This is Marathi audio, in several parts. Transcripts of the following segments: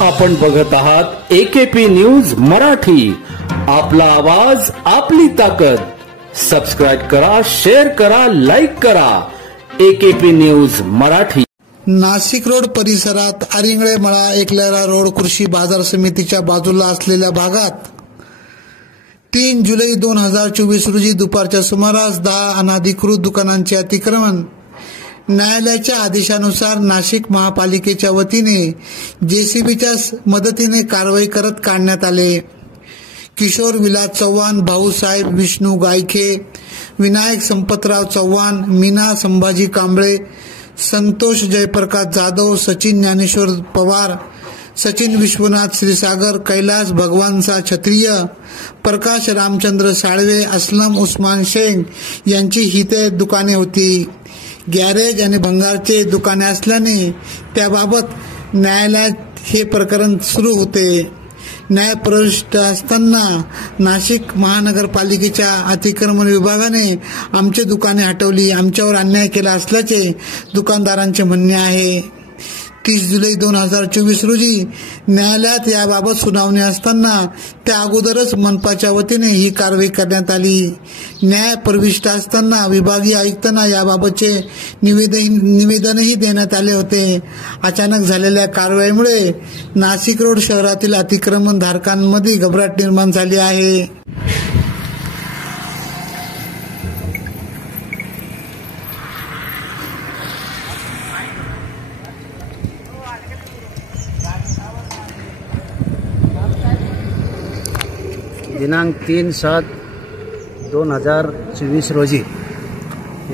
आपण बघत आहात एकेपी न्यूज मराठी, आपला आवाज आपली ताकद। सबस्क्राइब करा, शेअर करा, लाईक करा। AKP news Marathi. Nashik road परिसरात आरिंगळे मळा एकलेरा रोड कृषी बाजार समितीच्या बाजूला असलेल्या भागात 3 जुलै 2024 रोजी दुपारच्या सुमारास 10 अनधिकृत दुकानांचे अतिक्रमण न्यायालयाच्या आदेशानुसार नाशिक महापालिकेच्या वतीने जेसीबीच्या मदतीने कारवाई करत काढण्यात आले। किशोर विलास चव्हाण, भाऊसाहेब विष्णू गायखे, विनायक संपतराव चव्हाण, मीना संभाजी कांबळे, संतोष जयप्रकाश जाधव, सचिन ज्ञानेश्वर पवार, सचिन विश्वनाथ क्षीरसागर, कैलास भगवानसा क्षत्रिय, प्रकाश रामचंद्र साळवे, असलम उस्मान शेख यांची ही ते दुकाने होती। गॅरेज आणि भंगारचे दुकाने असल्याने त्याबाबत न्यायालयात हे प्रकरण सुरू होते। न्यायप्रविष्ट असताना नाशिक महानगरपालिकेच्या अतिक्रमण विभागाने आमची दुकाने हटवली, आमच्यावर अन्याय केला असल्याचे दुकानदारांचे म्हणणे आहे। 30 जुलै 2024 रोजी न्यायालयात याबाबत सुनावणी असताना त्या अगोदरच मनपाच्या वतीने ही कारवाई करण्यात आली। न्याय प्रविष्ट असताना विभागीय आयुक्तांना याबाबतचे निवेदनही देण्यात आले होते। अचानक झालेल्या कारवाईमुळे नाशिक रोड शहरातील अतिक्रमण धारकांमध्ये घबराट निर्माण झाली आहे। दिनांक 3/7/2024 रोजी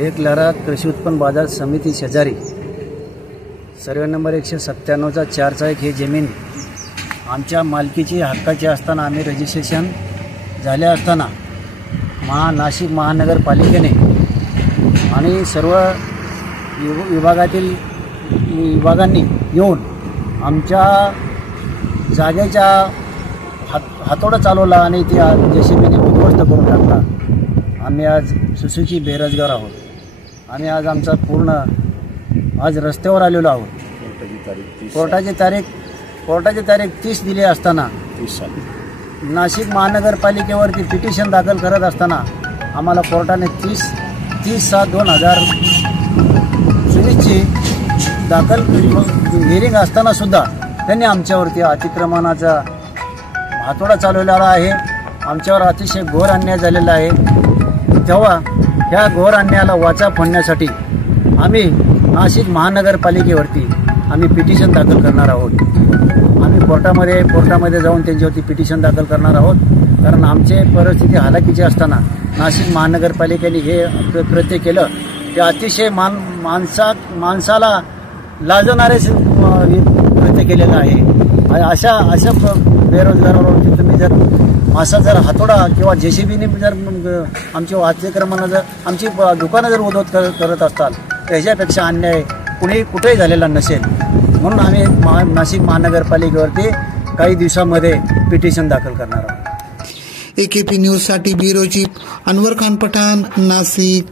एकलेरा कृषी उत्पन्न बाजार समिती शेजारी सर्वे नंबर 197/4 ही जमीन आमच्या मालकीची हक्काची असताना आम्ही रजिस्ट्रेशन झाले असताना नाशिक महानगरपालिकेने आणि सर्व विभागांनी येऊन आमच्या जागेच्या हातोडा चालवला आणि ती जेसीबीने उद्ध्वस्त करून टाकला। आम्ही आज सुसुखी बेरोजगार आहोत। आम्ही आज आमचा पूर्ण आज रस्त्यावर आलेलो आहोत। कोर्टाची तारीख 30 दिली असताना नाशिक महानगरपालिकेवरती पिटिशन दाखल करत असताना आम्हाला कोर्टाने 30/7/2024ची दाखल हिअरिंग असताना सुद्धा त्यांनी आमच्यावरती अतिक्रमणाचा हातोडा चालवलेला आहे। आमच्यावर अतिशय घोर अन्याय झालेला आहे। तेव्हा ह्या घोर अन्यायाला वाचा फोडण्यासाठी आम्ही नाशिक महानगरपालिकेवरती आम्ही पिटिशन दाखल करणार आहोत। आम्ही कोर्टामध्ये जाऊन त्यांच्यावरती पिटिशन दाखल करणार आहोत, कारण आमची परिस्थिती हालाकीची असताना नाशिक महानगरपालिकेने हे कृत्य केलं ते अतिशय माणसाला लाजवणारे कृत्य केलेलं आहे। अशा बेरोजगारावरती तुम्ही जर जर हातोडा किंवा जेसीबीने जर आमच्या अतिक्रमणाचं आमची दुकानं जर उद्धवत करत असताल तर ह्याच्यापेक्षा अन्याय कुठेही झालेला नसेल। म्हणून आम्ही नाशिक महानगरपालिकेवरती काही दिवसांमध्ये पिटिशन दाखल करणार आहोत। एकेपी न्यूज साठी ब्युरो चीफ अनवर खान पठाण, नाशिक।